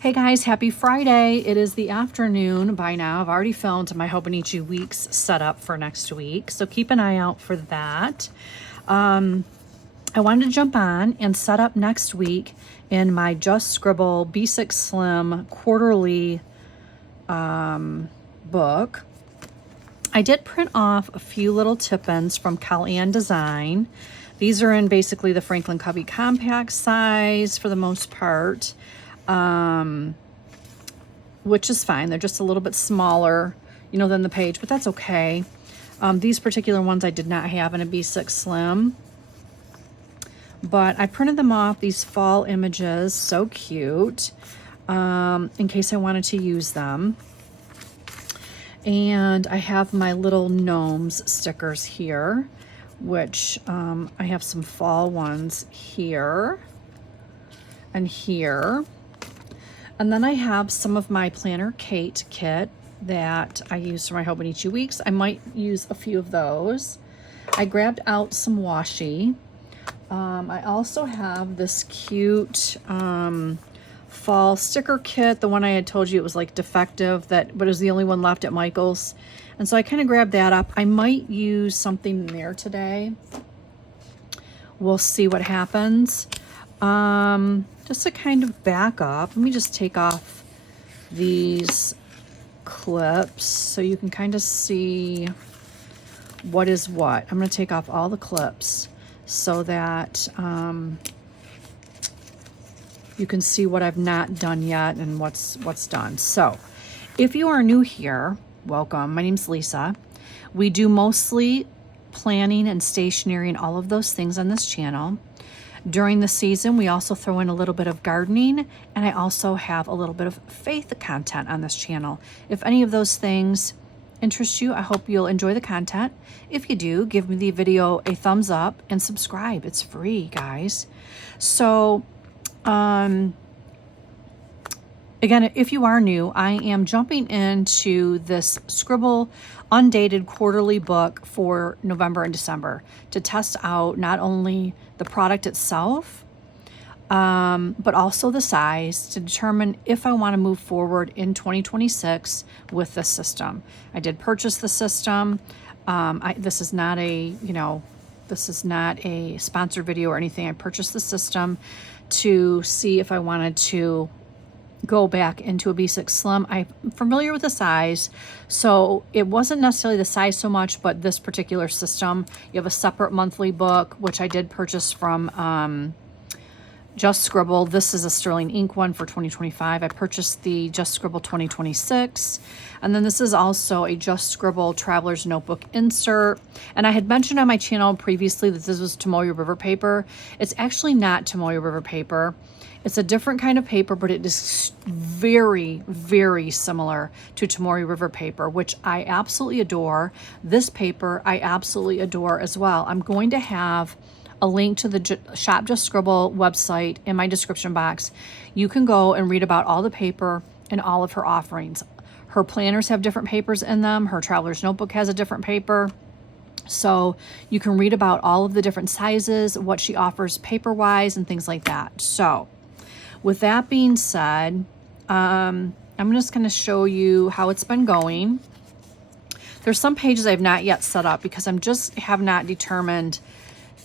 Hey guys, happy Friday. It is the afternoon by now. I've already filmed my Hobonichi Weeks setup for next week, so keep an eye out for that. I wanted to jump on and set up next week in my Just Scribble B6 Slim quarterly book. I did print off a few little tip-ins from Kellyanne Design. These are in basically the Franklin Covey compact size for the most part. Which is fine. They're just a little bit smaller, than the page, but that's okay. These particular ones I did not have in a B6 Slim, but I printed them off, these fall images, so cute, in case I wanted to use them. And I have my little gnomes stickers here, which I have some fall ones here and here. And then I have some of my Planner Kate kit that I use for my Hobonichi Weeks. I might use a few of those. I grabbed out some washi. I also have this cute fall sticker kit. The one I had told you it was like defective, but it was the only one left at Michael's. And so I kind of grabbed that up. I might use something in there today. We'll see what happens. Just to kind of back up, let me just take off these clips so you can kind of see what is what. I'm going to take off all the clips so that you can see what I've not done yet and what's done. So if you are new here, welcome. My name's Lisa. We do mostly planning and stationery and all of those things on this channel. During the season, we also throw in a little bit of gardening, and I also have a little bit of faith content on this channel. If any of those things interest you, I hope you'll enjoy the content. If you do, give me the video a thumbs up and subscribe. It's free, guys. So, again, if you are new, I am jumping into this Scribble undated quarterly book for November and December to test out not only the product itself, but also the size to determine if I want to move forward in 2026 with the system. I did purchase the system. This is not a, this is not a sponsored video or anything. I purchased the system to see if I wanted to go back into a B6 Slim. I'm familiar with the size, so it wasn't necessarily the size so much, but this particular system. You have a separate monthly book, which I did purchase from Just Scribble. This is a sterling ink one for 2025. I purchased the Just Scribble 2026, and then this is also a Just Scribble Traveler's Notebook insert. And I had mentioned on my channel previously that this was Tomoyo River paper. It's actually not Tomoyo River paper. It's a different kind of paper, but it is very, very similar to Tomoyo River paper, which I absolutely adore. This paper I absolutely adore as well. I'm going to have a link to the Shop Just Scribble website in my description box. You can go and read about all the paper and all of her offerings. Her planners have different papers in them. Her Traveler's Notebook has a different paper. So you can read about all of the different sizes, what she offers paper-wise, and things like that. So with that being said, I'm just going to show you how it's been going. There's some pages I've not yet set up because have not determined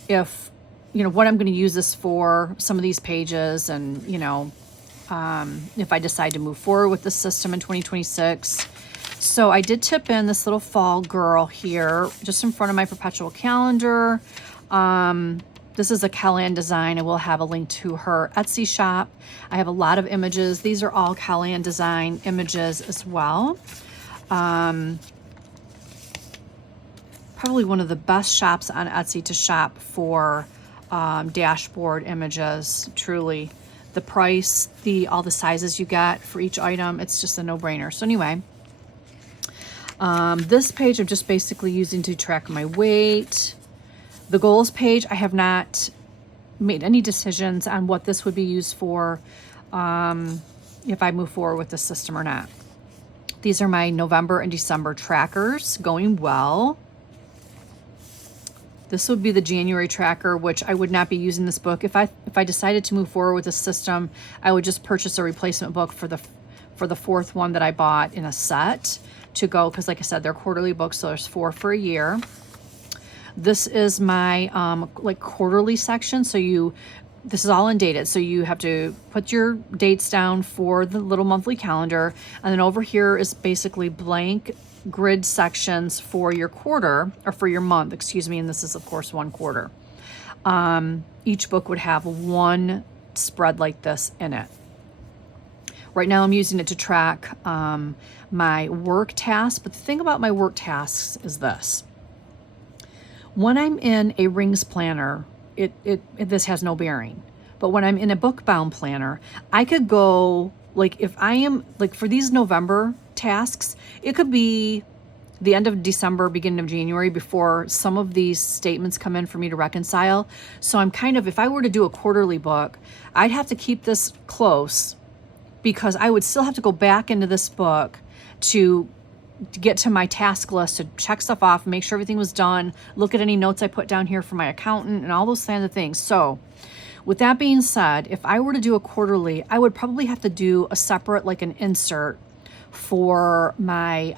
if, what I'm going to use this for, some of these pages, and, if I decide to move forward with the system in 2026. So I did tip in this little fall girl here, just in front of my perpetual calendar. This is a Kellyanne Design. I will have a link to her Etsy shop. I have a lot of images. These are all Kellyanne Design images as well. Probably one of the best shops on Etsy to shop for dashboard images. Truly, the price, all the sizes you get for each item, it's just a no-brainer. So anyway, this page I'm just basically using to track my weight. The goals page, I have not made any decisions on what this would be used for, if I move forward with the system or not. These are my November and December trackers, going well. This would be the January tracker, which I would not be using this book. If I decided to move forward with this system, I would just purchase a replacement book for the fourth one that I bought in a set to go, because like I said, they're quarterly books, so there's 4 for a year. This is my like quarterly section. So this is all undated. So you have to put your dates down for the little monthly calendar. And then over here is basically blank grid sections for your quarter, or for your month, excuse me. And this is of course 1 quarter. Each book would have 1 spread like this in it. Right now I'm using it to track my work tasks. But the thing about my work tasks is this. When I'm in a rings planner, this has no bearing. But when I'm in a book bound planner, I could go, like if I am, like for these November tasks, it could be the end of December, beginning of January before some of these statements come in for me to reconcile. So I'm kind of, if I were to do a quarterly book, I'd have to keep this close, because I would still have to go back into this book to get to my task list, to check stuff off, make sure everything was done, look at any notes I put down here for my accountant and all those kinds of things. So with that being said, if I were to do a quarterly, I would probably have to do a separate, like an insert for my,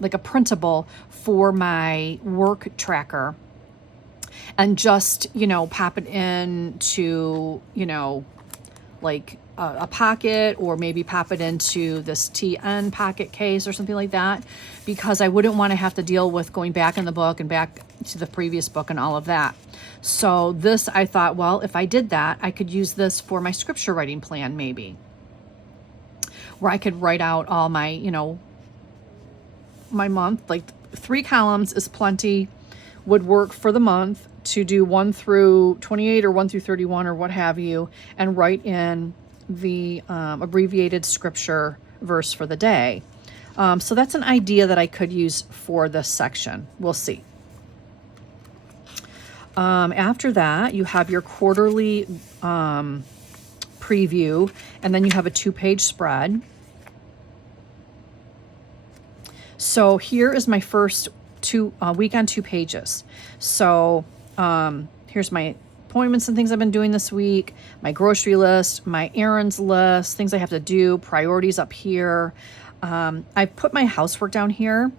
like a printable for my work tracker, and just, pop it into, like a pocket, or maybe pop it into this TN pocket case or something like that, because I wouldn't want to have to deal with going back in the book and back to the previous book and all of that. So this, I thought, well, if I did that, I could use this for my scripture writing plan, maybe, where I could write out all my, my month, like 3 columns is plenty, would work for the month, to do 1 through 28 or 1 through 31 or what have you, and write in the abbreviated scripture verse for the day. So that's an idea that I could use for this section. We'll see. After that, you have your quarterly preview, and then you have a 2-page spread. So here is my first week on 2 pages. So here's my appointments and things I've been doing this week, my grocery list, my errands list, things I have to do, priorities up here. I've put my housework down here.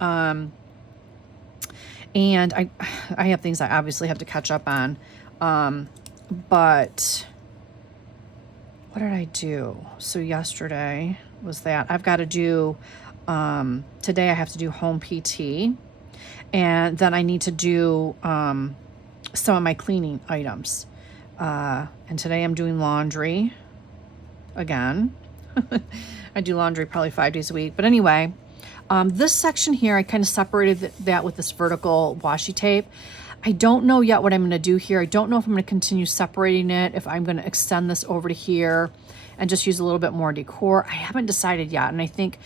And I have things I obviously have to catch up on. But what did I do? So yesterday was that. I've got to do, today I have to do home PT. And then I need to do some of my cleaning items. And today I'm doing laundry again. I do laundry probably 5 days a week. But anyway, this section here, I kind of separated that with this vertical washi tape. I don't know yet what I'm going to do here. I don't know if I'm going to continue separating it, if I'm going to extend this over to here and just use a little bit more decor. I haven't decided yet. And I think,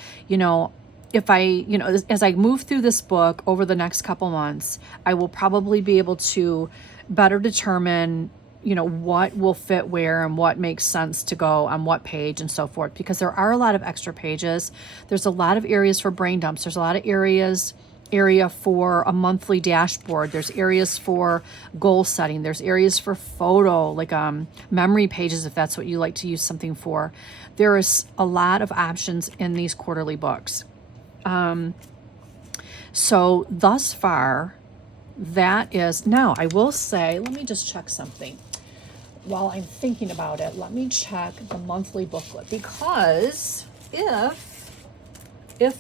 if I, as I move through this book over the next couple months, I will probably be able to better determine, what will fit where and what makes sense to go on what page and so forth, because there are a lot of extra pages. There's a lot of areas for brain dumps. There's a lot of area for a monthly dashboard. There's areas for goal setting. There's areas for photo, like memory pages, if that's what you like to use something for. There is a lot of options in these quarterly books. So thus far, that is, now I will say, let me just check something. While I'm thinking about it, let me check the monthly booklet, because if in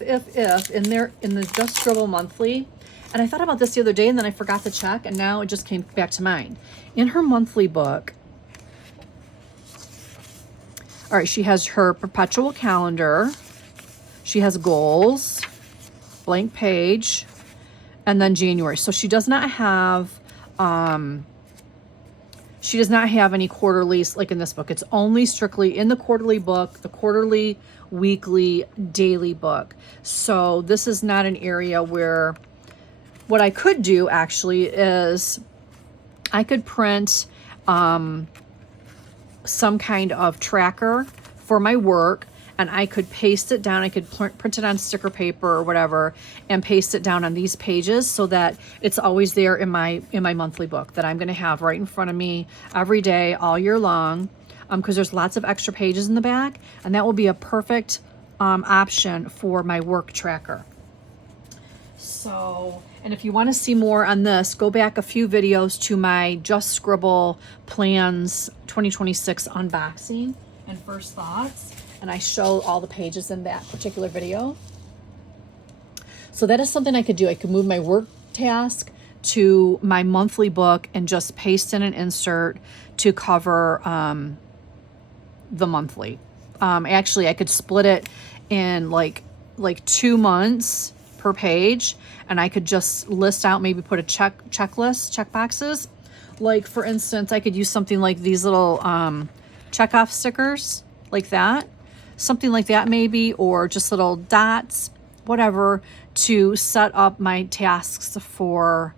the Just Scribble monthly, and I thought about this the other day and then I forgot to check, and now it just came back to mind. In her monthly book, all right, she has her perpetual calendar. She has goals, blank page, and then January. So she does not have any quarterlies like in this book. It's only strictly in the quarterly book, the quarterly, weekly, daily book. So this is not an area where, what I could do actually is I could print some kind of tracker for my work, and I could paste it down. I could print it on sticker paper or whatever and paste it down on these pages so that it's always there in my monthly book that I'm going to have right in front of me every day, all year long, because there's lots of extra pages in the back, and that will be a perfect option for my work tracker. So, and if you want to see more on this, go back a few videos to my Just Scribble Plans 2026 unboxing and first thoughts, and I show all the pages in that particular video. So that is something I could do. I could move my work task to my monthly book and just paste in an insert to cover the monthly. Actually, I could split it in like 2 months per page, and I could just list out, maybe put a check boxes. Like for instance, I could use something like these little check off stickers like that, something like that maybe, or just little dots, whatever, to set up my tasks for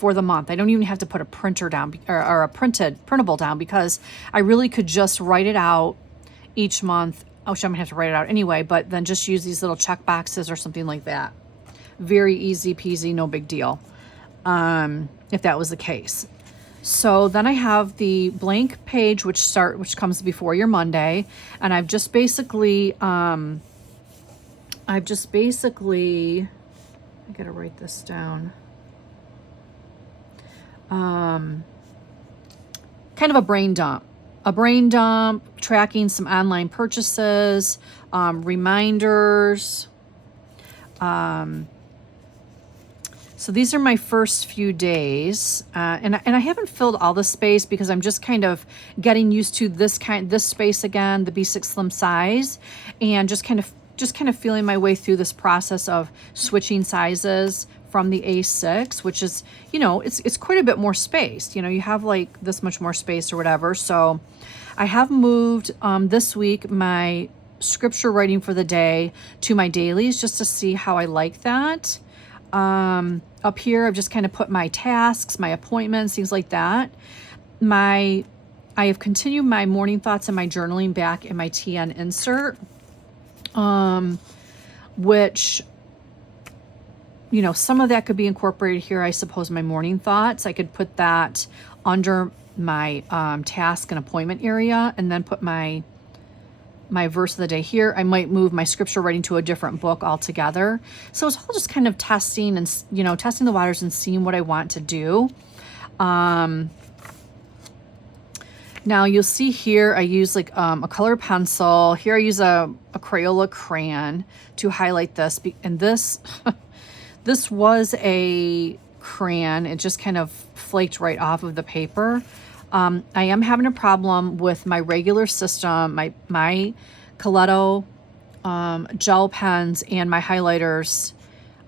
the month. I don't even have to put a printer down or a printable down, because I really could just write it out each month. Oh, I'm gonna have to write it out anyway, but then just use these little check boxes or something like that. Very easy peasy, no big deal, if that was the case. So then I have the blank page which comes before your Monday, and I've just basically I gotta write this down. Kind of a brain dump. Tracking some online purchases, reminders. So these are my first few days, and I haven't filled all the space because I'm just kind of getting used to this space again, the B6 Slim size, and just kind of feeling my way through this process of switching sizes from the A6, which is, it's quite a bit more space. You have like this much more space or whatever. So I have moved this week my scripture writing for the day to my dailies just to see how I like that. Up here, I've just kind of put my tasks, my appointments, things like that. I have continued my morning thoughts and my journaling back in my TN insert, which, some of that could be incorporated here. I suppose my morning thoughts, I could put that under my task and appointment area, and then put my verse of the day here. I might move my scripture writing to a different book altogether. So it's all just kind of testing and, testing the waters and seeing what I want to do. Now you'll see here, I use like a colored pencil. Here I use a Crayola crayon to highlight this. And this, this was a crayon. It just kind of flaked right off of the paper. I am having a problem with my regular system. My Coletto gel pens and my highlighters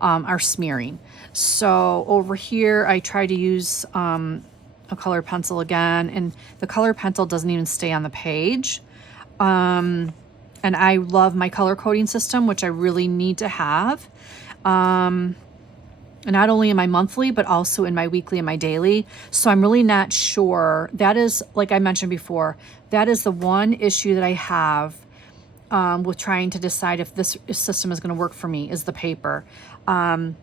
are smearing. So over here, I try to use a colored pencil again, and the colored pencil doesn't even stay on the page. And I love my color coding system, which I really need to have. Not only in my monthly, but also in my weekly and my daily. So I'm really not sure. That is, like I mentioned before, that is the one issue that I have with trying to decide if this system is going to work for me, is the paper. I'm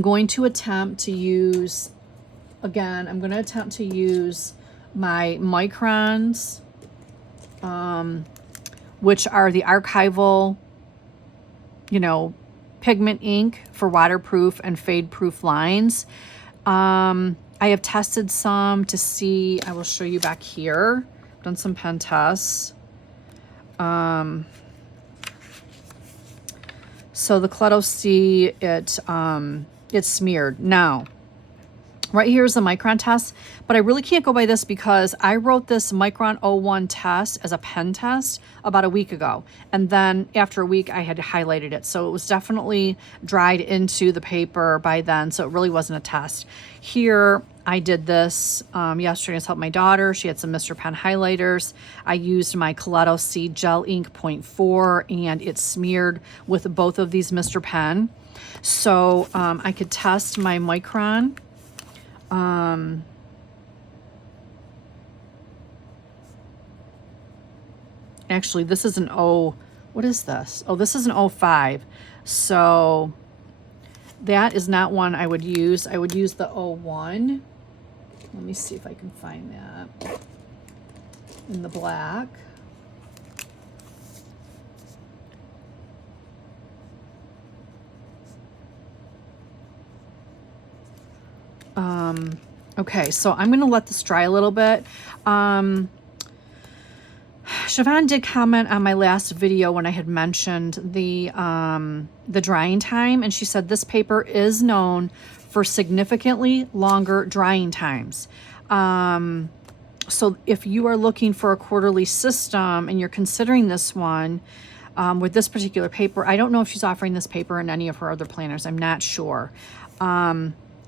going to attempt to use, again, my microns, which are the archival, pigment ink for waterproof and fade proof lines. I have tested some to see, I will show you back here. I've done some pen tests. So the Coletto C, it's smeared. Now, right here is the micron test, but I really can't go by this because I wrote this micron 01 test as a pen test about a week ago. And then after a week, I had highlighted it. So it was definitely dried into the paper by then. So it really wasn't a test. Here, I did this yesterday to help my daughter. She had some Mr. Pen highlighters. I used my Coletto C Gel Ink 0.4, and it smeared with both of these Mr. Pen. So I could test my micron. Actually, this is an O. What is this? Oh, this is an 05. So that is not one I would use. I would use the 01. Let me see if I can find that in the black. Okay, so I'm going to let this dry a little bit. Siobhan did comment on my last video when I had mentioned the drying time, and she said this paper is known for significantly longer drying times. So if you are looking for a quarterly system and you're considering this one with this particular paper, I don't know if she's offering this paper in any of her other planners. I'm not sure.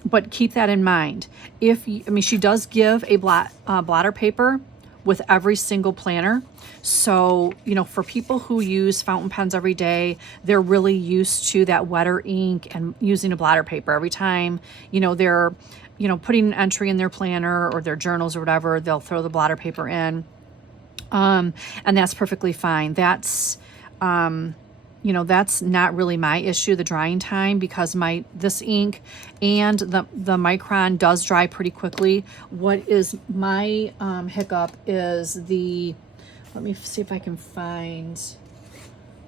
But keep that in mind. She does give a blotter paper with every single planner. So, for people who use fountain pens every day, they're really used to that wetter ink and using a blotter paper every time, they're, putting an entry in their planner or their journals or whatever, they'll throw the blotter paper in. And that's perfectly fine. That's not really my issue, the drying time, because this ink and the Micron does dry pretty quickly. What is my hiccup is let me see if I can find,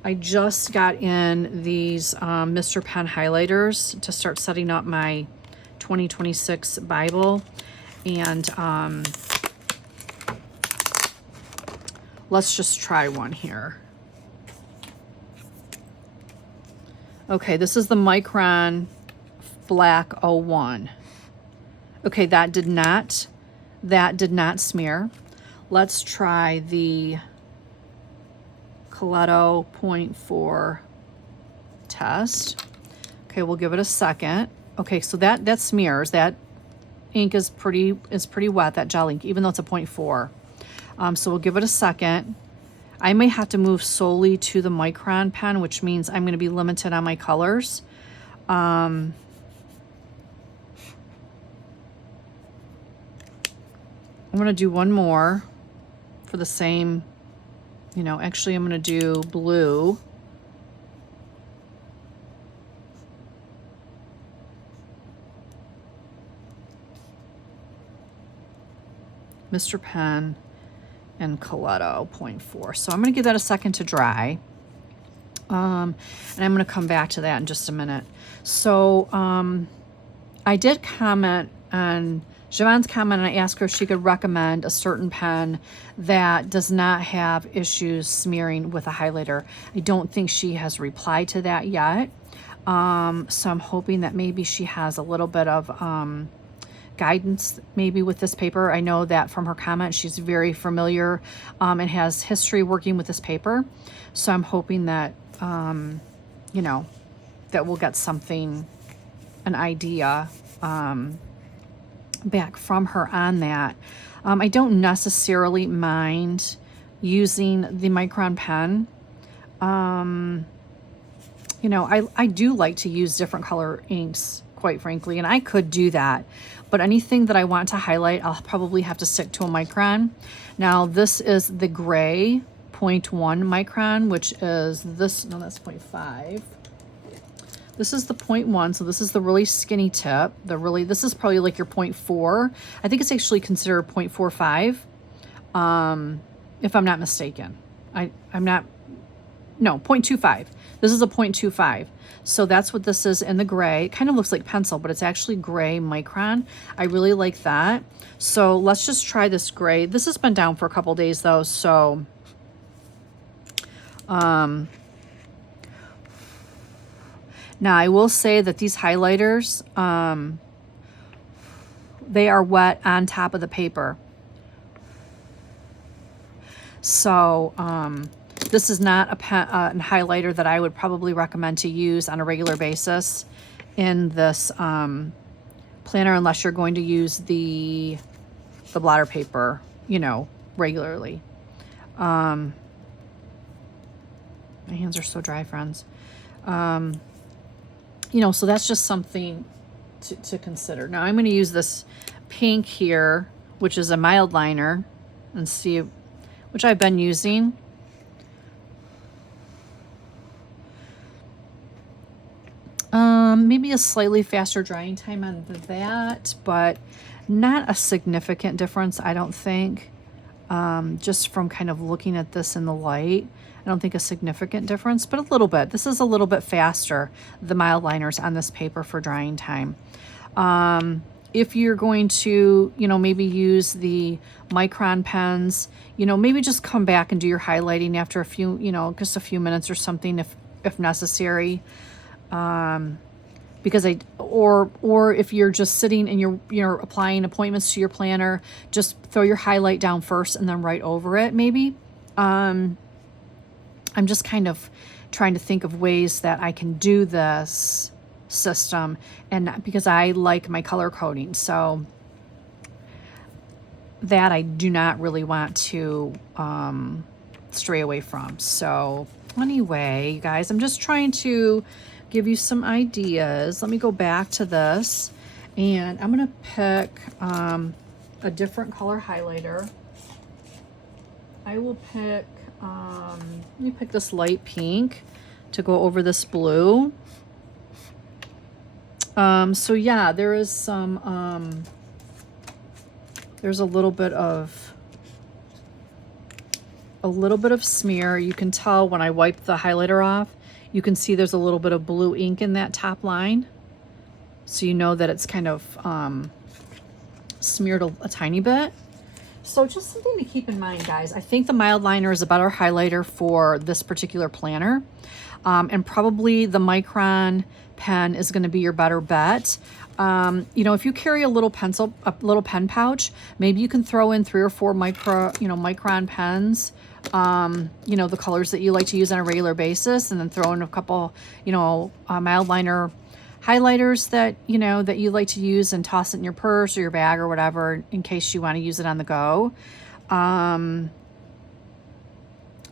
I just got in these Mr. Pen highlighters to start setting up my 2026 Bible. And let's just try one here. Okay, this is the Micron Black 01. Okay, that did not smear. Let's try the Coletto 0.4 test. Okay, we'll give it a second. Okay, so that smears. That ink is pretty wet, that gel ink, even though it's a 0.4. So we'll give it a second. I may have to move solely to the Micron pen, which means I'm going to be limited on my colors. I'm going to do one more for the same, actually I'm going to do blue. Mr. Pen and Coletto 0.4. So I'm going to give that a second to dry. And I'm going to come back to that in just a minute. So I did comment on Siobhan's comment, and I asked her if she could recommend a certain pen that does not have issues smearing with a highlighter. I don't think she has replied to that yet. So I'm hoping that maybe she has a little bit of guidance maybe with this paper. I know that from her comment she's very familiar and has history working with this paper. So I'm hoping that that we'll get an idea back from her on that. I don't necessarily mind using the Micron pen. I do like to use different color inks, quite frankly, and I could do that. But anything that I want to highlight, I'll probably have to stick to a Micron. Now, this is the gray 0.1 Micron, which is this, no, that's 0.5. This is the 0.1, so this is the really skinny tip. This is probably like your 0.4. I think it's actually considered 0.45, if I'm not mistaken. No, 0.25. This is a 0.25. So that's what this is in the gray. It kind of looks like pencil, but it's actually gray Micron. I really like that. So let's just try this gray. This has been down for a couple days though, so now I will say that these highlighters, they are wet on top of the paper. So this is not a highlighter that I would probably recommend to use on a regular basis in this planner, unless you're going to use the blotter paper, regularly. My hands are so dry, friends. So that's just something to consider. Now I'm going to use this pink here, which is a mild liner, and see, which I've been using. Maybe a slightly faster drying time on that, but not a significant difference, I don't think. Just from kind of looking at this in the light, I don't think a significant difference, but a little bit. This is a little bit faster, the mild liners on this paper for drying time. If you're going to, maybe use the micron pens, maybe just come back and do your highlighting after a few, just a few minutes or something if necessary. Because or if you're just sitting and you're applying appointments to your planner, just throw your highlight down first and then write over it maybe. I'm just kind of trying to think of ways that I can do this system, and because I like my color coding, so that I do not really want to stray away from. So anyway, you guys, I'm just trying to give you some ideas. Let me go back to this, and I'm gonna pick a different color highlighter. I will pick let me pick this light pink to go over this blue. So yeah, there is some there's a little bit of smear. You can tell when I wipe the highlighter off, you can see there's a little bit of blue ink in that top line. So you know that it's kind of smeared a tiny bit. So just something to keep in mind, guys. I think the mild liner is a better highlighter for this particular planner. And probably the micron pen is going to be your better bet. If you carry a little pen pouch, maybe you can throw in 3 or 4 micron pens, the colors that you like to use on a regular basis, and then throw in a couple, mild liner highlighters that you like to use, and toss it in your purse or your bag or whatever in case you want to use it on the go.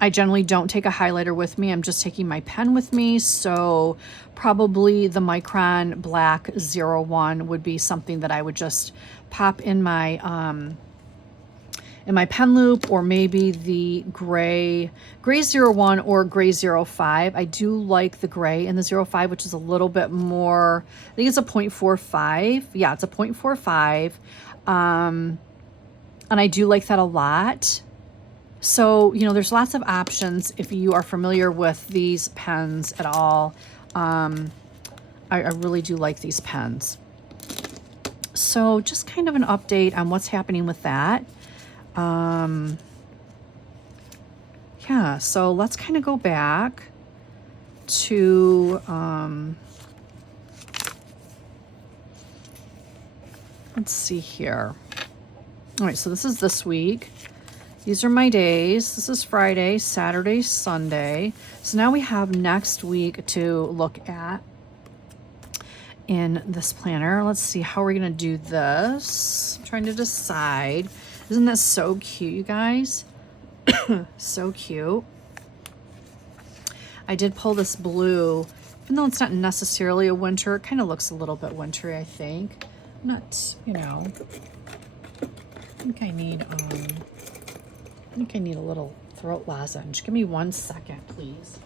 I generally don't take a highlighter with me. I'm just taking my pen with me. So probably the Micron Black 01 would be something that I would just pop in my pen loop, or maybe the gray 01 or gray 05. I do like the gray in the 05, which is a little bit more, I think it's a 0.45. Yeah, it's a 0.45. And I do like that a lot. So, there's lots of options if you are familiar with these pens at all. I really do like these pens. So just kind of an update on what's happening with that. Yeah, so let's kind of go back to, let's see here. All right, so this is this week. These are my days. This is Friday, Saturday, Sunday. So now we have next week to look at in this planner. Let's see how we're going to do this. I'm trying to decide. Isn't that so cute, you guys? So cute. I did pull this blue, even though it's not necessarily a winter. It kind of looks a little bit wintry, I think. Not, I think I need a little throat lozenge. Give me 1 second, please.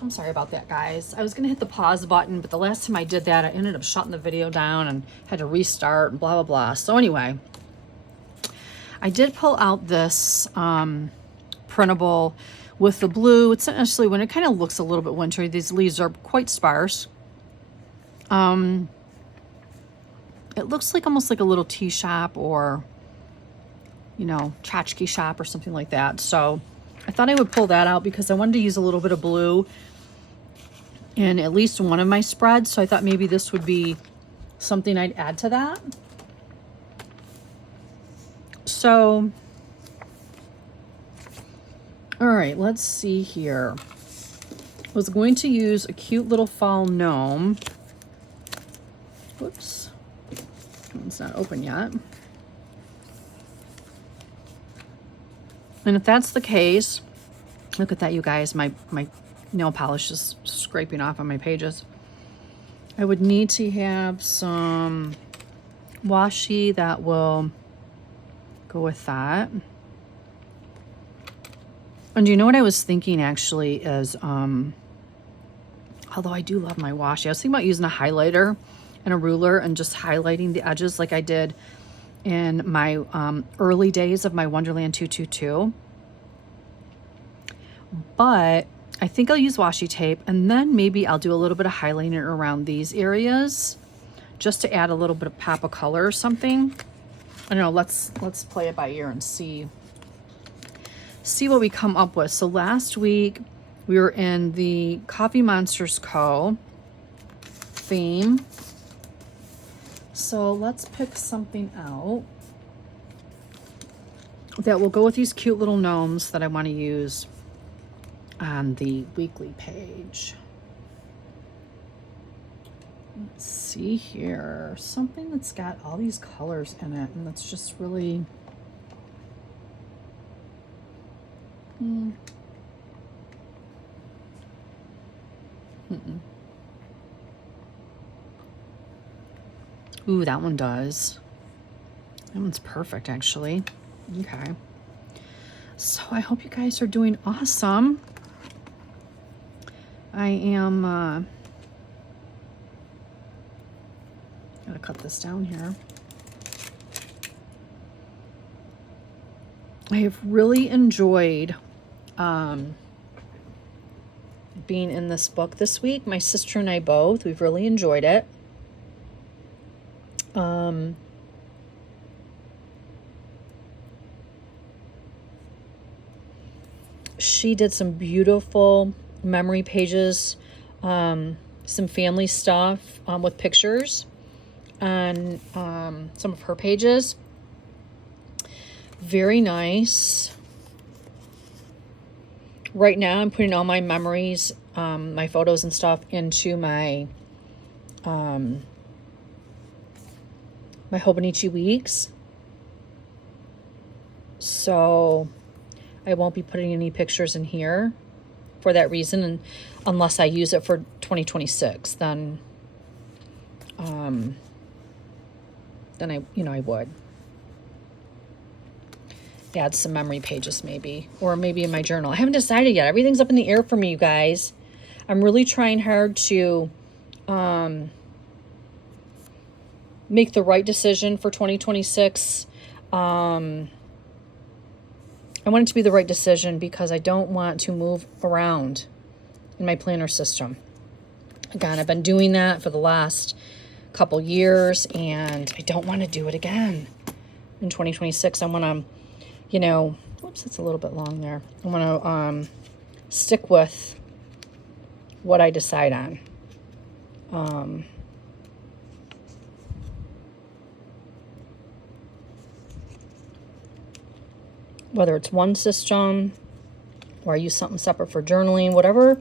I'm sorry about that, guys. I was gonna hit the pause button, but the last time I did that, I ended up shutting the video down and had to restart and blah, blah, blah. So anyway, I did pull out this printable with the blue. It's actually, when it kind of looks a little bit wintry, these leaves are quite sparse. It looks like almost like a little tea shop, or, tchotchke shop or something like that. So I thought I would pull that out because I wanted to use a little bit of blue in at least one of my spreads. So I thought maybe this would be something I'd add to that. So, all right, let's see here. I was going to use a cute little fall gnome. Whoops, it's not open yet. And if that's the case, look at that, you guys. My nail polish is scraping off on my pages. I would need to have some washi that will go with that. And you know what I was thinking actually is, although I do love my washi, I was thinking about using a highlighter and a ruler and just highlighting the edges like I did in my early days of my Wonderland 222. But I think I'll use washi tape, and then maybe I'll do a little bit of highlighting around these areas just to add a little bit of pop of color or something. I don't know, let's play it by ear and see what we come up with. So last week we were in the Coffee Monsters Co. theme. So let's pick something out that will go with these cute little gnomes that I want to use on the weekly page. Let's see here. Something that's got all these colors in it, and that's just really... Ooh, that one does. That one's perfect, actually. Okay. So I hope you guys are doing awesome. I am... gotta cut this down here. I have really enjoyed being in this book this week. My sister and I both. We've really enjoyed it. She did some beautiful memory pages, some family stuff with pictures on some of her pages. Very nice. Right now I'm putting all my memories, my photos and stuff into my my Hobonichi weeks. So I won't be putting any pictures in here for that reason, and unless I use it for 2026, then I would add some memory pages maybe, or maybe in my journal. I haven't decided yet. Everything's up in the air for me, you guys. I'm really trying hard to make the right decision for 2026. I want it to be the right decision because I don't want to move around in my planner system. Again, I've been doing that for the last couple years, and I don't want to do it again in 2026. I want to, whoops, that's a little bit long there. I want to stick with what I decide on. Whether it's one system or I use something separate for journaling, whatever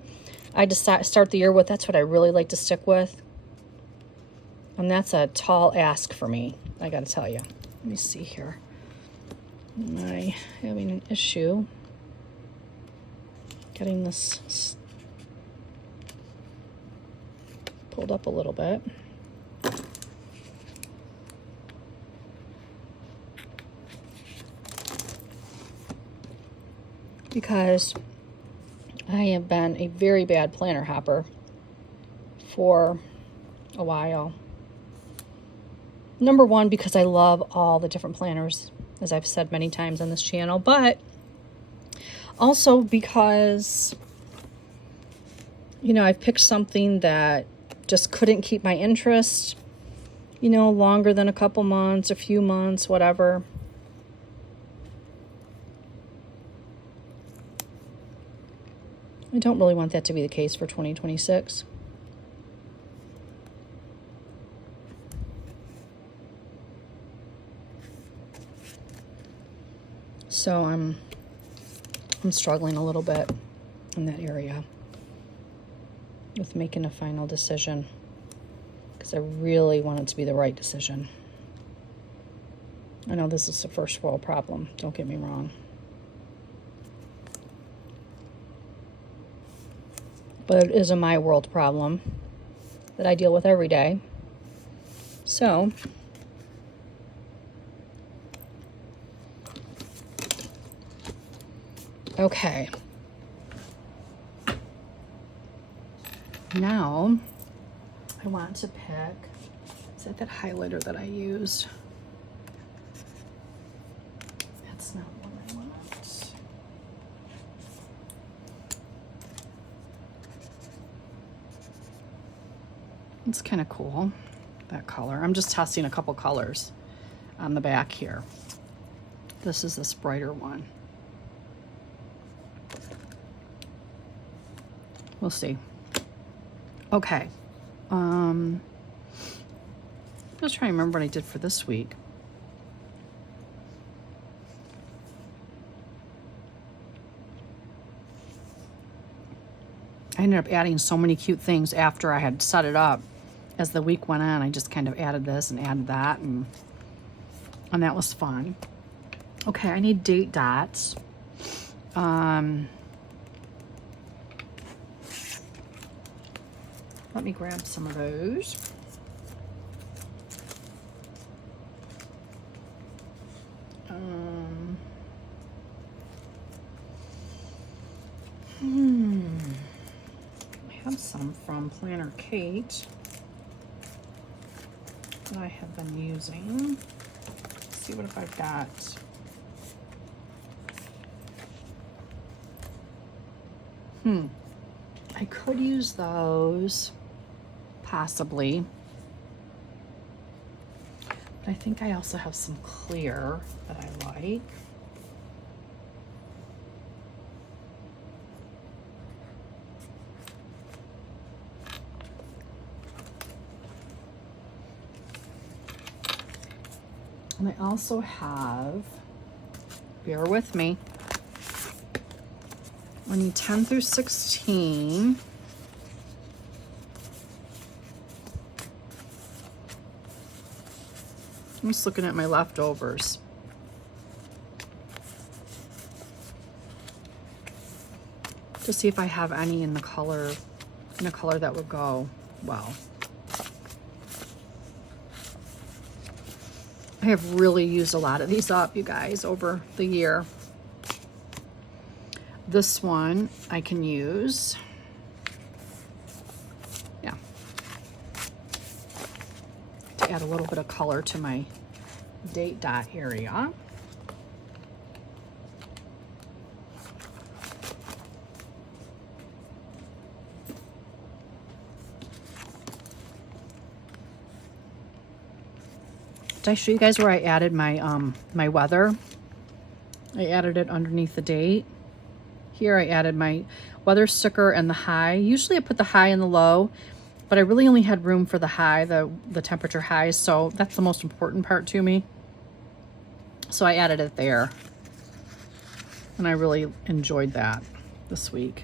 I decide start the year with, that's what I really like to stick with. And that's a tall ask for me, I got to tell you. Let me see here. Am I having an issue getting this pulled up a little bit? Because I have been a very bad planner hopper for a while. Number one, because I love all the different planners, as I've said many times on this channel, but also because, I've picked something that just couldn't keep my interest, longer than a couple months, a few months, whatever. I don't really want that to be the case for 2026. So I'm struggling a little bit in that area with making a final decision because I really want it to be the right decision. I know this is a first world problem, don't get me wrong. but it is a my world problem that I deal with every day. So okay, now I want to pick, is that highlighter that I used? That's not what I want. It's kind of cool, that color. I'm just testing a couple colors on the back here. This is this brighter one. We'll see. Okay. I'm just trying to remember what I did for this week. I ended up adding so many cute things after I had set it up. As the week went on, I just kind of added this and added that, and that was fun. Okay, I need date dots. Let me grab some of those. I have some from Planner Kate that I have been using. Let's see what if I've got. I could use those, possibly. But I think I also have some clear that I like. And I also have, bear with me, I need 10 through 16. I'm just looking at my leftovers. To see if I have any in the color, that would go well. I have really used a lot of these up, you guys, over the year. This one I can use. Yeah. To add a little bit of color to my date dot area. Did I show you guys where I added my my weather? I added it underneath the date. Here I added my weather sticker and the high. Usually I put the high and the low, but I really only had room for the high, the temperature high, so that's the most important part to me. So I added it there. And I really enjoyed that this week.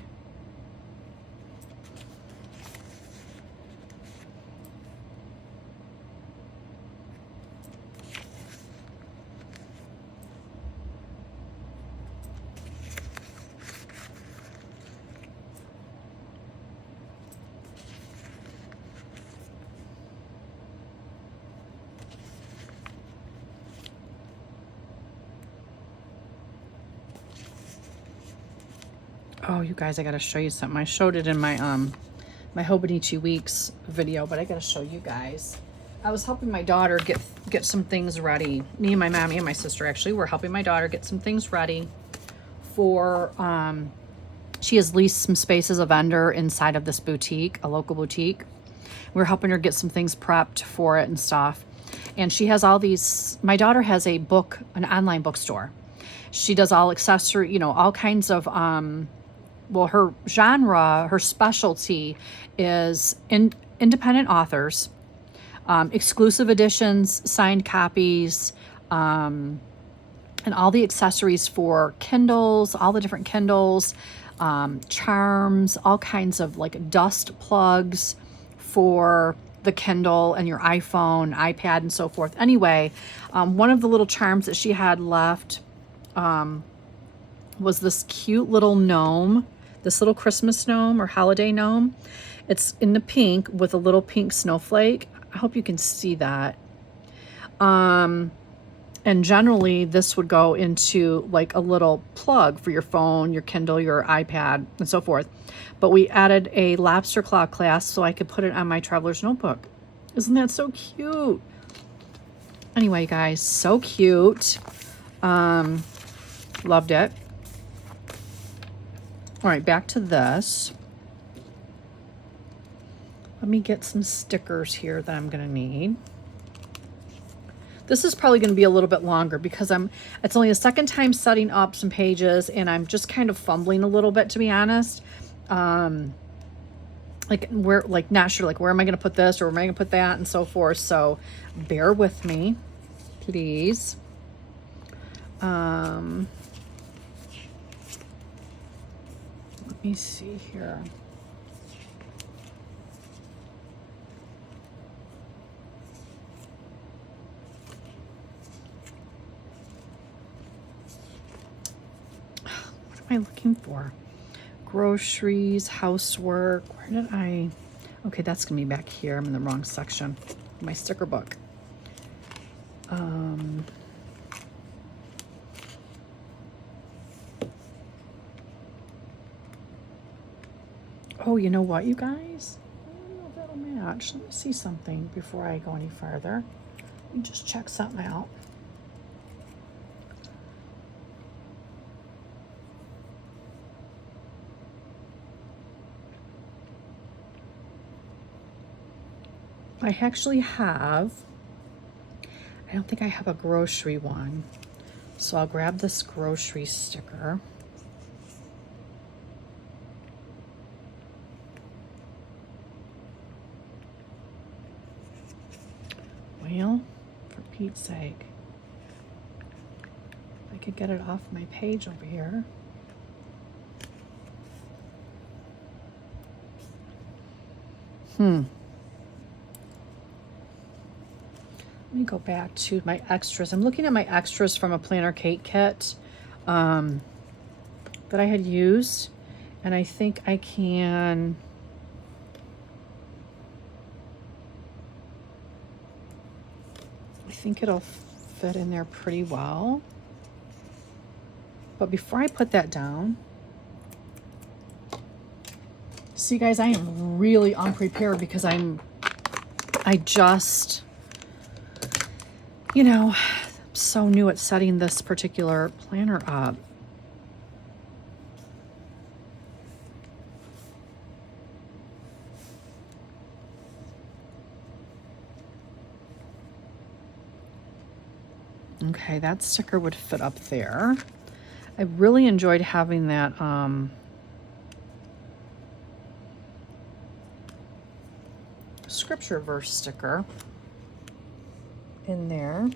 Oh, you guys, I gotta show you something. I showed it in my my Hobonichi Weeks video, but I gotta show you guys. I was helping my daughter get some things ready. Me and my mommy and my sister actually were helping my daughter get some things ready for she has leased some space as a vendor inside of this boutique, a local boutique. We're helping her get some things prepped for it and stuff. And she has all these, my daughter has an online bookstore. She does all accessory, you know, all kinds of well, her genre, her specialty is independent authors, exclusive editions, signed copies, and all the accessories for Kindles, all the different Kindles, charms, all kinds of like dust plugs for the Kindle and your iPhone, iPad, and so forth. Anyway, one of the little charms that she had left was this cute little gnome this little Christmas gnome or holiday gnome. It's in the pink with a little pink snowflake. I hope you can see that. And generally this would go into like a little plug for your phone, your Kindle, your iPad, and so forth. But we added a lobster claw clasp so I could put it on my traveler's notebook. Isn't that so cute? Anyway, guys, so cute. Loved it. All right, back to this. Let me get some stickers here that I'm gonna need. This is probably going to be a little bit longer because it's only the second time setting up some pages and I'm just kind of fumbling a little bit, to be honest. Not sure, like, where am I going to put this or where am I going to put that and so forth. So bear with me, please. Let me see here. What am I looking for? Groceries, housework. Where did I? Okay, that's gonna be back here. I'm in the wrong section. My sticker book. Oh, you know what, you guys? I don't know if that'll match. Let me see something before I go any farther. Let me just check something out. I actually have, I don't think I have a grocery one. So I'll grab this grocery sticker. Well, for Pete's sake, if I could get it off my page over here. Let me go back to my extras. I'm looking at my extras from a planner cake kit that I had used, and I think I can. I think it'll fit in there pretty well. But before I put that down, see, guys, I am really unprepared because I just, you know, so new at setting this particular planner up. Okay, that sticker would fit up there. I really enjoyed having that scripture verse sticker in there.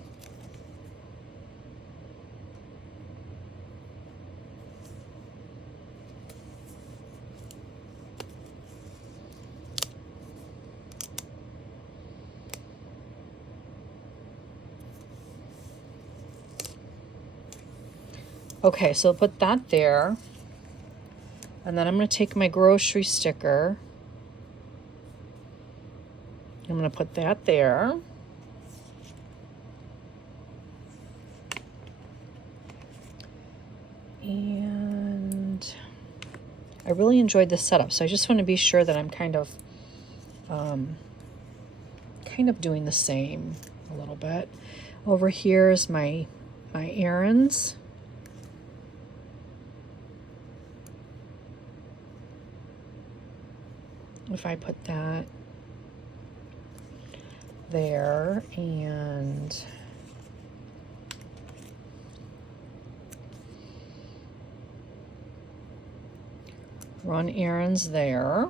Okay, so put that there. And then I'm going to take my grocery sticker. I'm going to put that there. And I really enjoyed this setup, so I just want to be sure that I'm kind of doing the same a little bit. Over here is my errands. If I put that there and run errands there.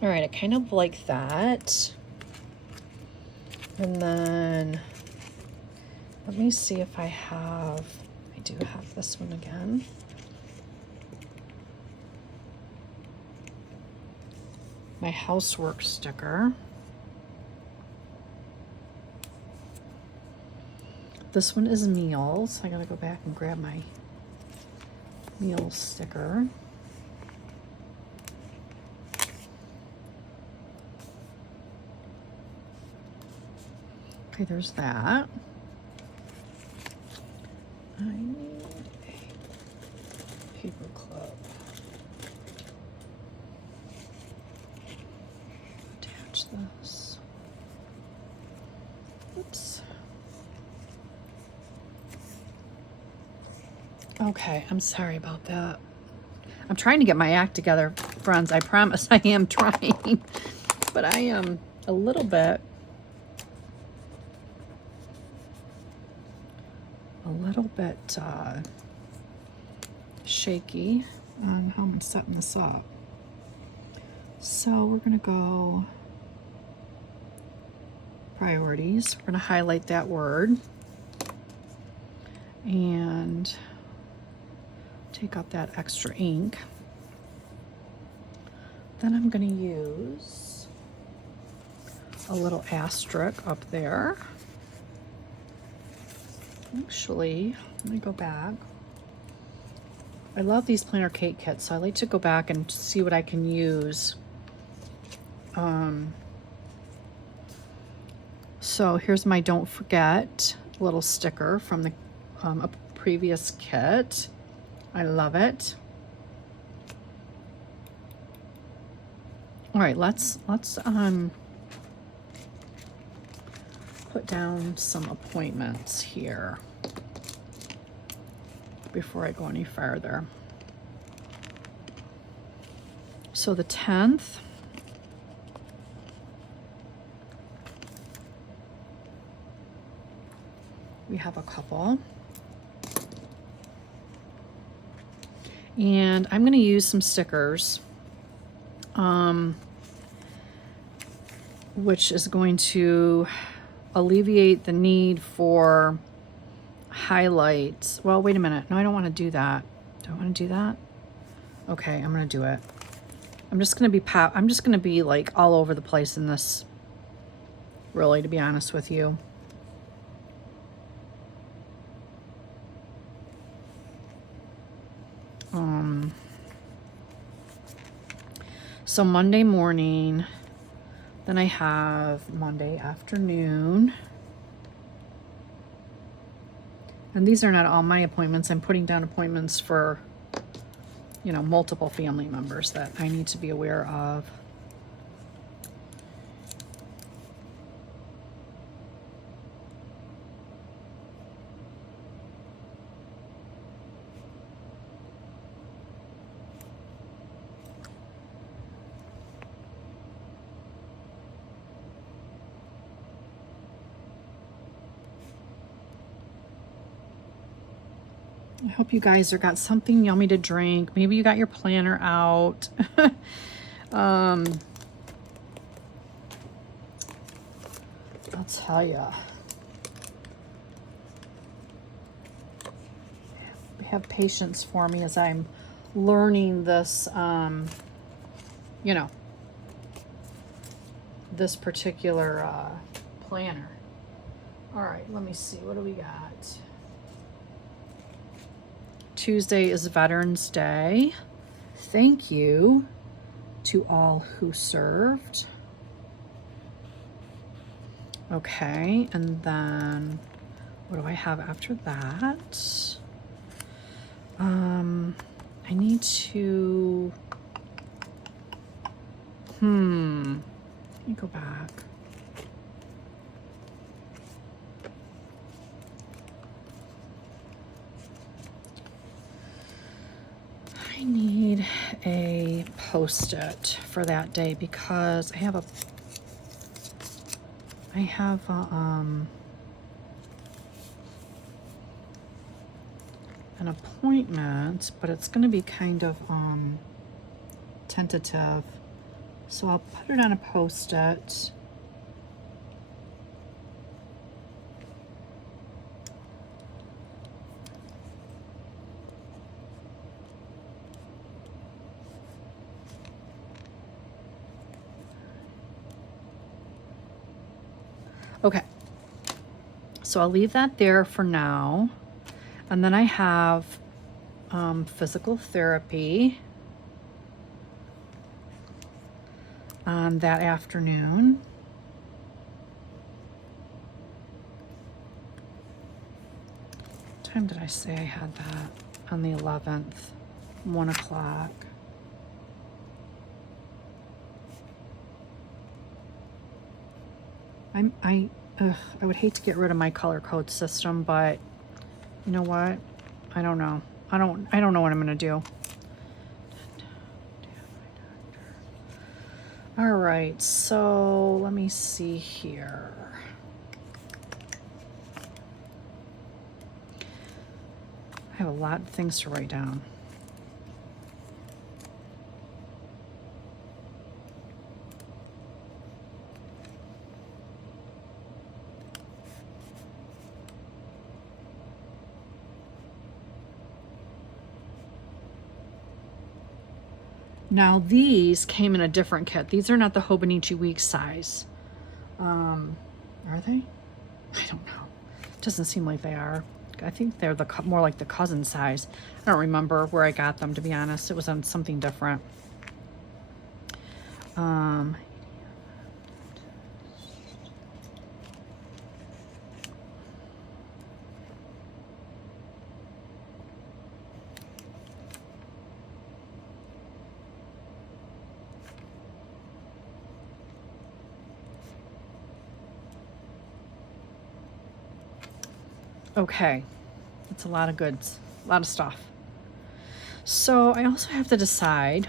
All right, I kind of like that. And then let me see if I do have this one again. My housework sticker. This one is meals. I gotta go back and grab my meal sticker. Okay, there's that. I need a paper clip. Attach this. Oops. Okay, I'm sorry about that. I'm trying to get my act together, friends. I promise I am trying. But I am a little bit shaky on how I'm setting this up. So we're gonna go priorities. We're gonna highlight that word and take out that extra ink. Then I'm gonna use a little asterisk up there. Actually, let me go back. I love these planner cake kits, so I like to go back and see what I can use. So here's my don't forget little sticker from the a previous kit. I love it. All right, let's put down some appointments here before I go any farther. So the 10th, we have a couple. And I'm going to use some stickers, which is going to alleviate the need for highlights. Well, wait a minute. No, I don't want to do that. Do I want to do that? Okay, I'm going to do it. I'm just going to be like all over the place in this, really, to be honest with you. So Monday morning, then I have Monday afternoon. And these are not all my appointments. I'm putting down appointments for, you know, multiple family members that I need to be aware of. I hope you guys are got something yummy to drink. Maybe you got your planner out. I'll tell you. Have patience for me as I'm learning this, you know, this particular planner. All right, let me see. What do we got? Tuesday is Veterans Day. Thank you to all who served. Okay, and then what do I have after that? I need to, let me go back. I need a post-it for that day because I have an appointment, but it's going to be kind of tentative. So I'll put it on a post-it. Okay, So I'll leave that there for now. And then I have physical therapy that afternoon. What time did I say I had that? On the 11th, 1 o'clock. I would hate to get rid of my color code system, but you know what? I don't know. I don't know what I'm gonna do. All right, so let me see here. I have a lot of things to write down. Now these came in a different kit. These are not the Hobonichi Week size. Are they? I don't know. Doesn't seem like they are. I think they're the more like the cousin size. I don't remember where I got them, to be honest. It was on something different. Okay, that's a lot of goods, a lot of stuff. So I also have to decide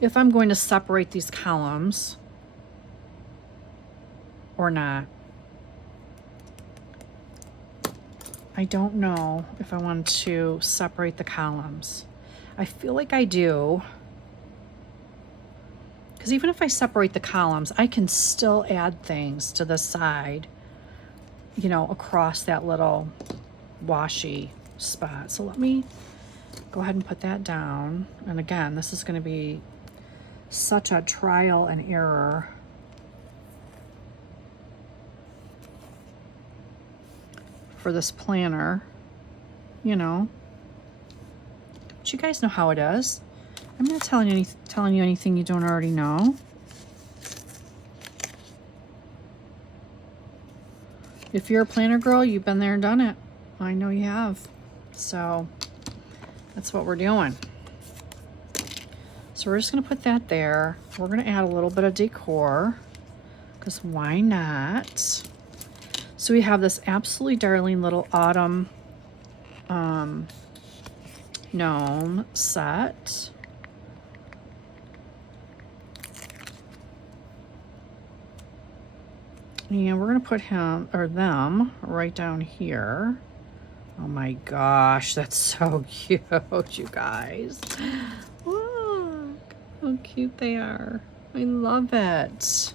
if I'm going to separate these columns or not. I don't know if I want to separate the columns. I feel like I do. Because even if I separate the columns, I can still add things to the side, you know, across that little washi spot. So let me go ahead and put that down. And again, this is going to be such a trial and error. For this planner, you know. But you guys know how it is. I'm not telling you anything you don't already know. If you're a planner girl, you've been there and done it. I know you have. So that's what we're doing. So we're just going to put that there. We're going to add a little bit of decor, because why not? So we have this absolutely darling little autumn gnome set. And we're going to put him or them right down here. Oh my gosh, that's so cute, you guys. Look how cute they are. I love it.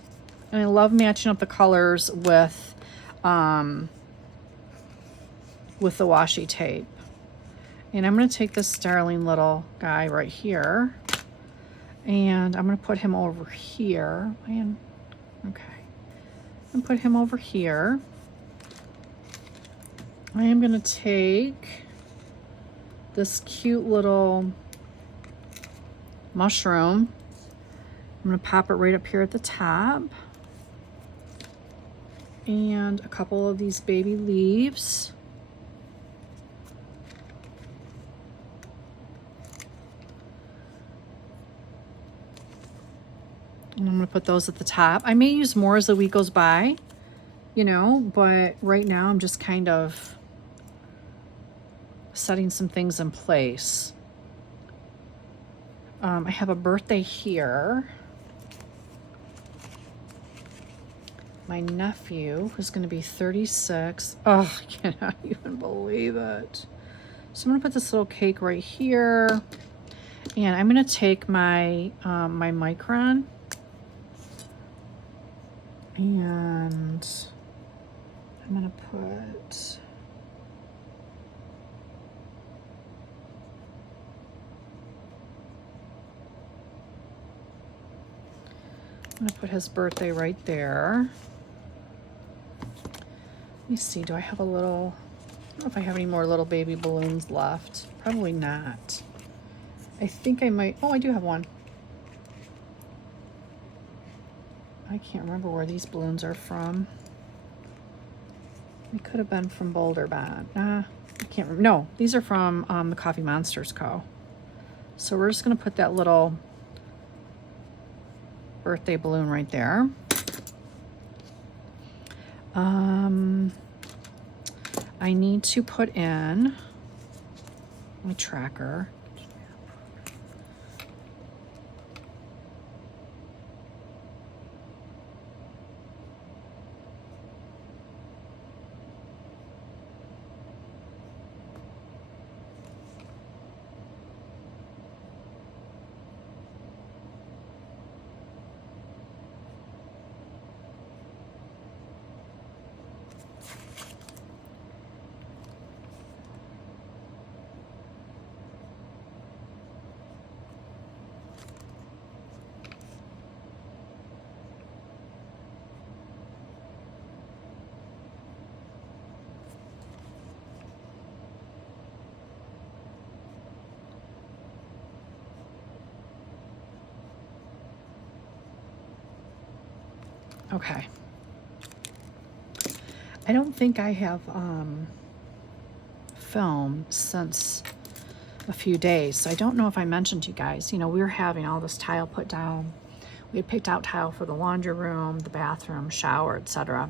And I love matching up the colors with the washi tape. And I'm going to take this darling little guy right here, and I'm going to put him over here. Man, okay. And put him over here. I am going to take this cute little mushroom. I'm going to pop it right up here at the top. And a couple of these baby leaves. And I'm going to put those at the top. I may use more as the week goes by, you know, but right now I'm just kind of setting some things in place. I have a birthday here. My nephew is going to be 36. Oh, I cannot even believe it. So I'm going to put this little cake right here. And I'm going to take my, my micron. And I'm going to put gonna put his birthday right there. Let me see, do I have a little, I don't know if I have any more little baby balloons left. Probably not. I think I might, oh, I do have one. I can't remember where these balloons are from. They could have been from Boulder Bond. I can't remember. No, these are from the Coffee Monsters Co. So we're just gonna put that little birthday balloon right there. I need to put in my tracker. Okay. I don't think I have filmed since a few days, so I don't know if I mentioned to you guys, you know, we were having all this tile put down. We had picked out tile for the laundry room, the bathroom, shower, etc.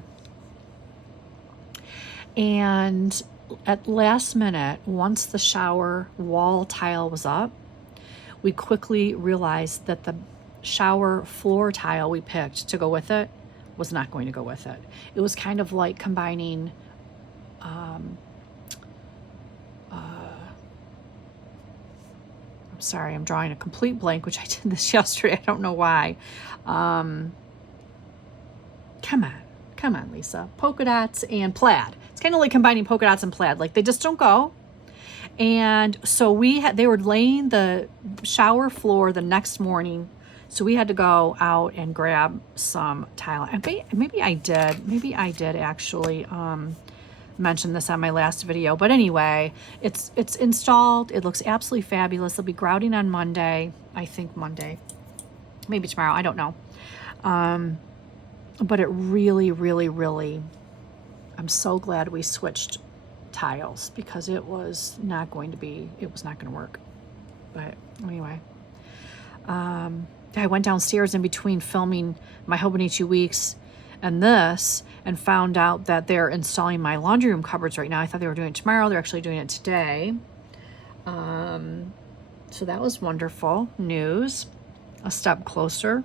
And at last minute, once the shower wall tile was up, we quickly realized that the shower floor tile we picked to go with it was not going to go with it. It was kind of like combining I'm sorry, I'm drawing a complete blank, which I did this yesterday. I don't know why. Come on, Lisa. Polka dots and plaid. It's kind of like combining polka dots and plaid. Like, they just don't go. And so they were laying the shower floor the next morning. So we had to go out and grab some tile. Maybe I did actually mention this on my last video. But anyway, it's installed. It looks absolutely fabulous. It'll be grouting on Monday. I think Monday. Maybe tomorrow. I don't know. But it really, really, really, I'm so glad we switched tiles, because it was not going to work. But anyway, I went downstairs in between filming my Hobonichi Weeks and this, and found out that they're installing my laundry room cupboards right now. I thought they were doing it tomorrow. They're actually doing it today. So that was wonderful news. A step closer.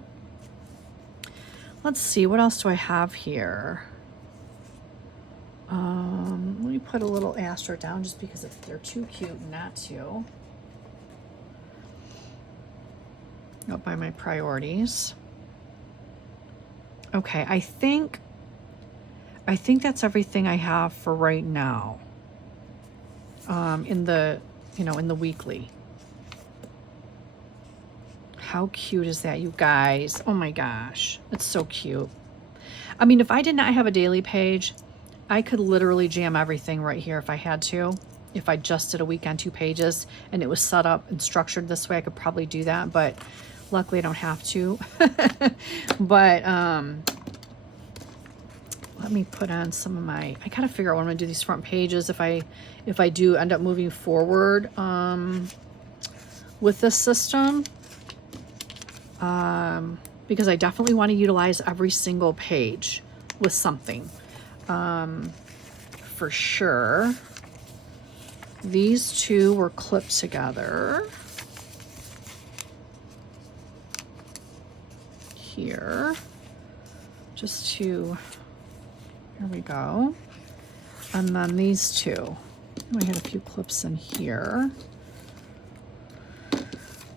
Let's see, what else do I have here? Let me put a little asterisk down, just because they're too cute not to. Up by my priorities. Okay, I think that's everything I have for right now. In the weekly. How cute is that, you guys? Oh my gosh, it's so cute. I mean, if I did not have a daily page, I could literally jam everything right here if I had to. If I just did a week on 2 pages and it was set up and structured this way, I could probably do that, but luckily I don't have to. But let me put on some of my, I gotta figure out what I'm gonna do these front pages if I do end up moving forward with this system. Because I definitely want to utilize every single page with something. For sure. These two were clipped together. Here. Here we go. And then these two. We had a few clips in here.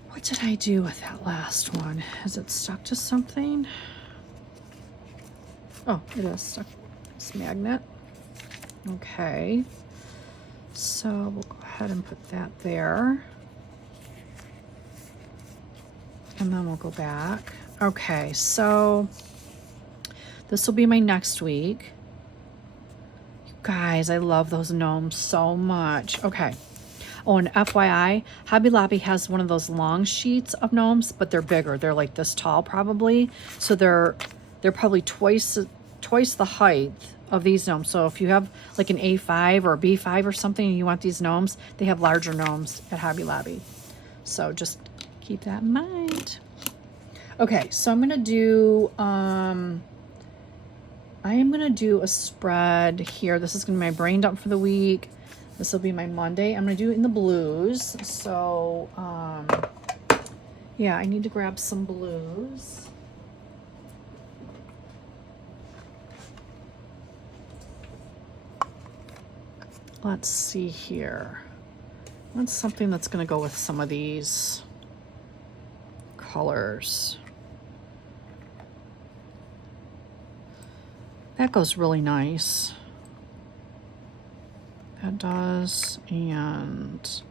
What did I do with that last one? Is it stuck to something? Oh, it is stuck. It's magnet. Okay. So we'll go ahead and put that there. And then we'll go back. Okay, so this will be my next week. You guys, I love those gnomes so much. Okay. Oh, and FYI, Hobby Lobby has one of those long sheets of gnomes, but they're bigger. They're like this tall probably. So they're probably twice the height of these gnomes. So if you have like an A5 or a B5 or something and you want these gnomes, they have larger gnomes at Hobby Lobby. So just keep that in mind. Okay, so I'm gonna do I am gonna do a spread here. This is gonna be my brain dump for the week. This will be my Monday. I'm gonna do it in the blues. So yeah, I need to grab some blues. Let's see here. What's something that's gonna go with some of these colors? That goes really nice. That does, and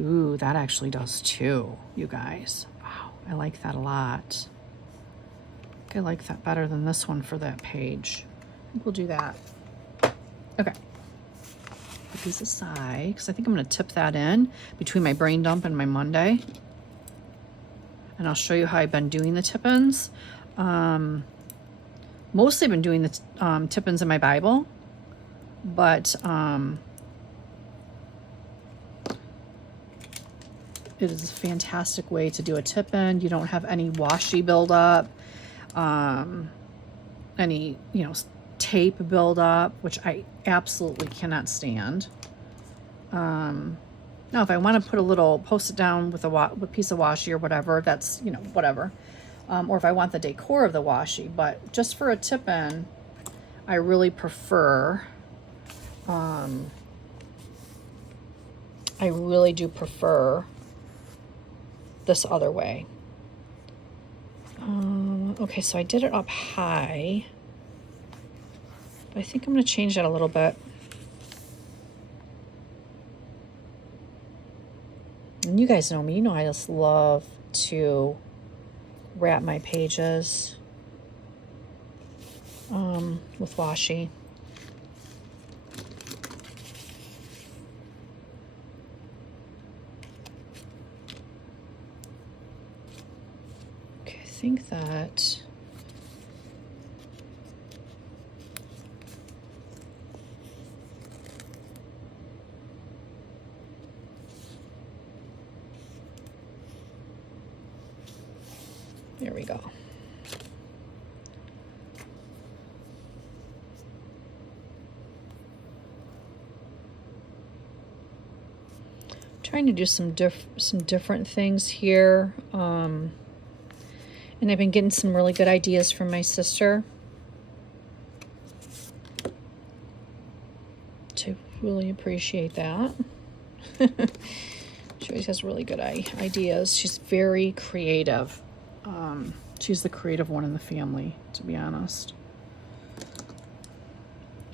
ooh, that actually does too, you guys. Wow, I like that a lot. I think I like that better than this one for that page. I think we'll do that. Okay. Put these aside, because I think I'm gonna tip that in between my brain dump and my Monday. And I'll show you how I've been doing the tip-ins. Mostly I've been doing the tip-ins in my Bible, but it is a fantastic way to do a tip-in. You don't have any washi buildup, any, tape buildup, which I absolutely cannot stand. Now, if I want to put a little, post it down with a piece of washi or whatever, that's, whatever. Or if I want the decor of the washi, but just for a tip-in, I really prefer, I really do prefer this other way. Okay, so I did it up high, but I think I'm going to change that a little bit. And you guys know me, I just love to wrap my pages with washi. Okay, I think that there we go. Trying to do some different things here, and I've been getting some really good ideas from my sister. I really appreciate that. She always has really good ideas. She's very creative. She's the creative one in the family, to be honest.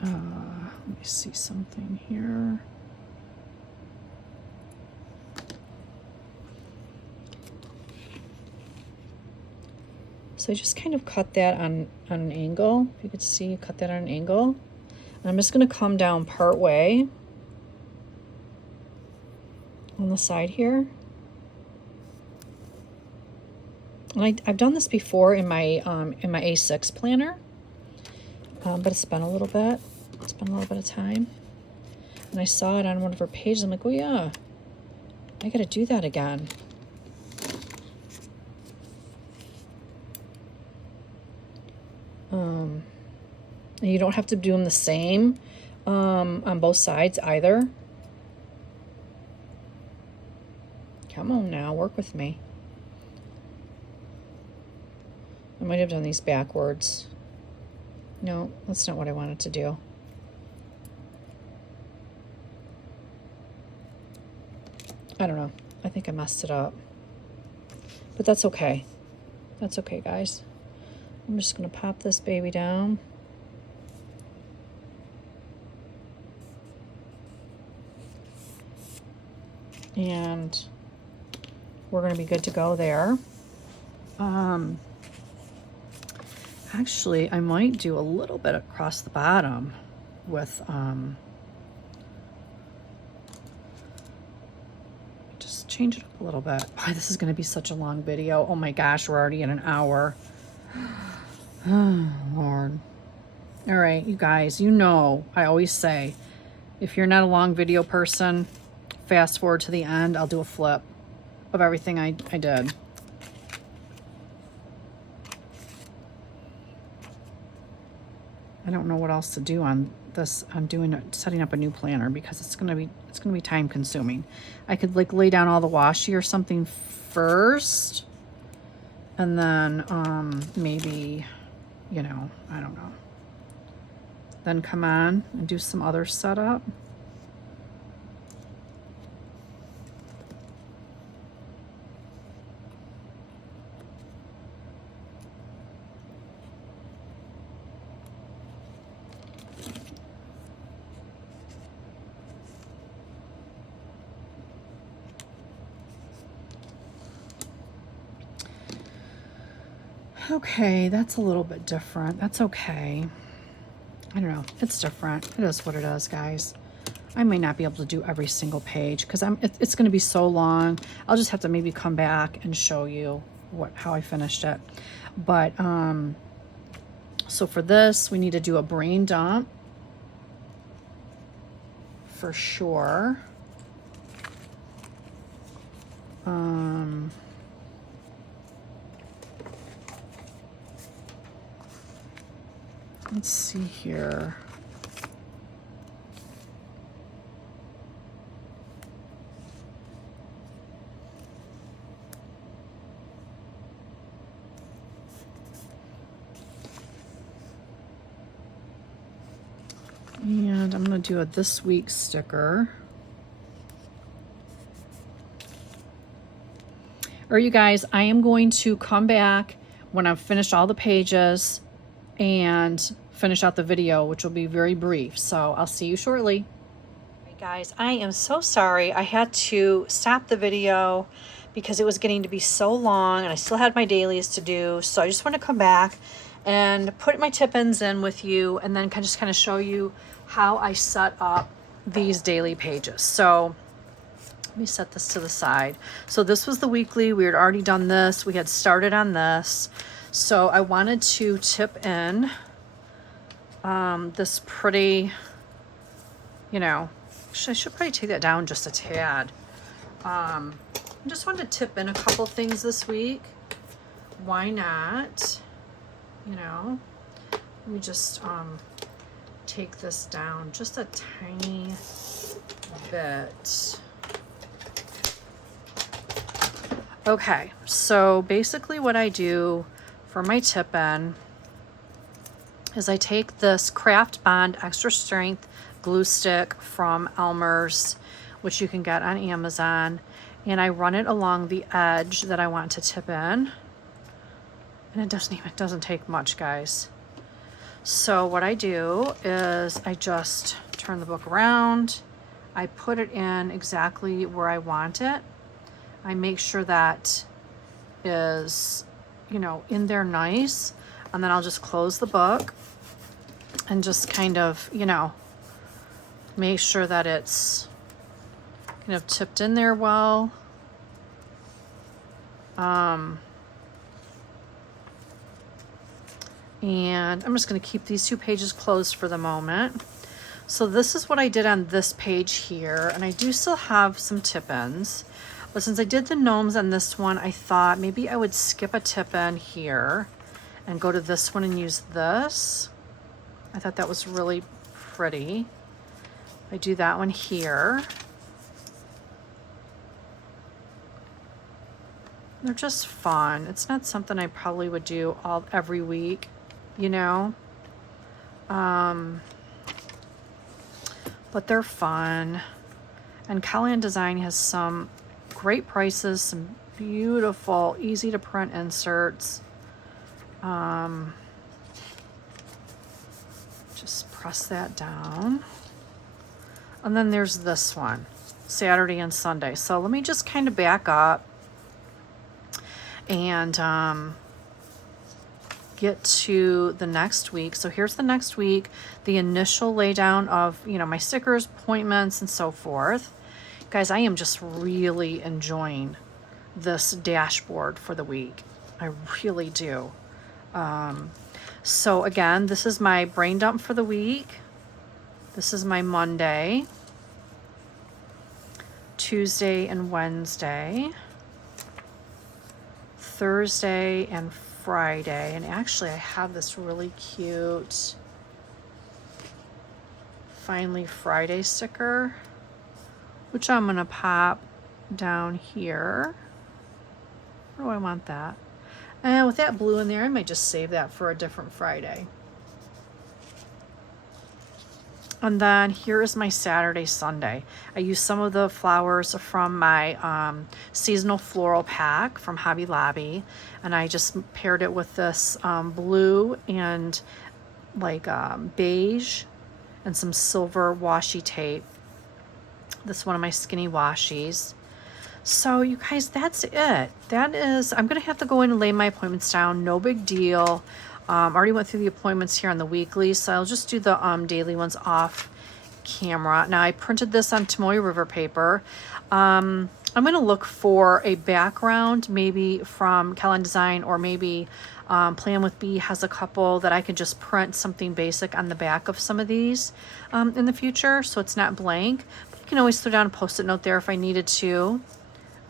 Let me see something here. So I just kind of cut that on an angle. If you could see, cut that on an angle. And I'm just going to come down part way on the side here. And I've done this before in my A6 planner, but it's been a little bit. It's been a little bit of time. And I saw it on one of her pages. I'm like, oh yeah, I got to do that again. And you don't have to do them the same on both sides either. Come on now, work with me. I might have done these backwards. No, that's not what I wanted to do. I don't know. I think I messed it up. But that's okay. That's okay, guys. I'm just going to pop this baby down. And we're going to be good to go there. Actually, I might do a little bit across the bottom with, just change it up a little bit. Boy, this is going to be such a long video. Oh my gosh, we're already in an hour. Oh, Lord. All right, you guys, you know, I always say, if you're not a long video person, fast forward to the end. I'll do a flip of everything I did. I don't know what else to do on this. I'm setting up a new planner because it's gonna be time consuming. I could like lay down all the washi or something first, and then maybe, you know, I don't know. Then come on and do some other setup. Okay, that's a little bit different. That's okay. I don't know. It's different. It is what it is, guys. I may not be able to do every single page because it's going to be so long. I'll just have to maybe come back and show you how I finished it. But so for this, we need to do a brain dump for sure. Let's see here. And I'm going to do a this week sticker. Or you guys, I am going to come back when I've finished all the pages and finish out the video, which will be very brief. So I'll see you shortly. Hey guys, I am so sorry. I had to stop the video because it was getting to be so long and I still had my dailies to do. So I just want to come back and put my tip-ins in with you and then just kind of show you how I set up these daily pages. So let me set this to the side. So this was the weekly. We had already done this. We had started on this. So I wanted to tip in this pretty, you know, I should probably take that down just a tad. I just wanted to tip in a couple things this week. Why not? You know, let me just take this down just a tiny bit. Okay, so basically what I do for my tip-in is I take this Craft Bond Extra Strength glue stick from Elmer's, which you can get on Amazon, and I run it along the edge that I want to tip in. And it doesn't take much, guys. So what I do is I just turn the book around. I put it in exactly where I want it. I make sure that is, you know, in there nice. And then I'll just close the book and just kind of, you know, make sure that it's kind of tipped in there well. And I'm just going to keep these two pages closed for the moment. So this is what I did on this page here. And I do still have some tip-ins. But since I did the gnomes on this one, I thought maybe I would skip a tip-in here and go to this one and use this. I thought that was really pretty. I do that one here. They're just fun. It's not something I probably would do every week, you know. But they're fun. And Kellyanne Design has some great prices, some beautiful, easy to print inserts. Just press that down. And then there's this one, Saturday and Sunday. So let me just kind of back up and get to the next week. So here's the next week, the initial laydown of, you know, my stickers, appointments, and so forth. Guys, I am just really enjoying this dashboard for the week. I really do. So again, this is my brain dump for the week. This is my Monday, Tuesday and Wednesday, Thursday and Friday. And actually I have this really cute Finally Friday sticker, which I'm gonna pop down here. Where do I want that? And with that blue in there, I might just save that for a different Friday. And then here is my Saturday, Sunday. I used some of the flowers from my seasonal floral pack from Hobby Lobby, and I just paired it with this blue and like beige and some silver washi tape. This is one of my skinny washies. So you guys, that's it. That is, I'm gonna have to go in and lay my appointments down. No big deal. Already went through the appointments here on the weekly, so I'll just do the daily ones off camera. Now I printed this on Tomoe River paper. I'm gonna look for a background, maybe from Callan Design, or maybe Plan with B has a couple that I could just print something basic on the back of some of these in the future, so it's not blank. But you can always throw down a post-it note there if I needed to.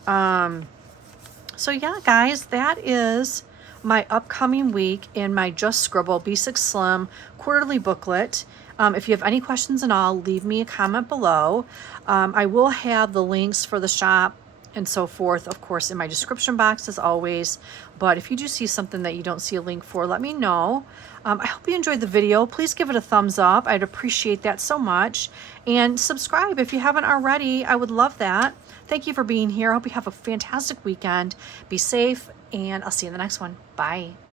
So yeah, guys, that is my upcoming week in my Just Scribble B6 Slim quarterly booklet. If you have any questions at all, leave me a comment below. I will have the links for the shop and so forth, of course, in my description box as always. But if you do see something that you don't see a link for, let me know. I hope you enjoyed the video. Please give it a thumbs up. I'd appreciate that so much. And subscribe if you haven't already. I would love that. Thank you for being here. I hope you have a fantastic weekend. Be safe, and I'll see you in the next one. Bye.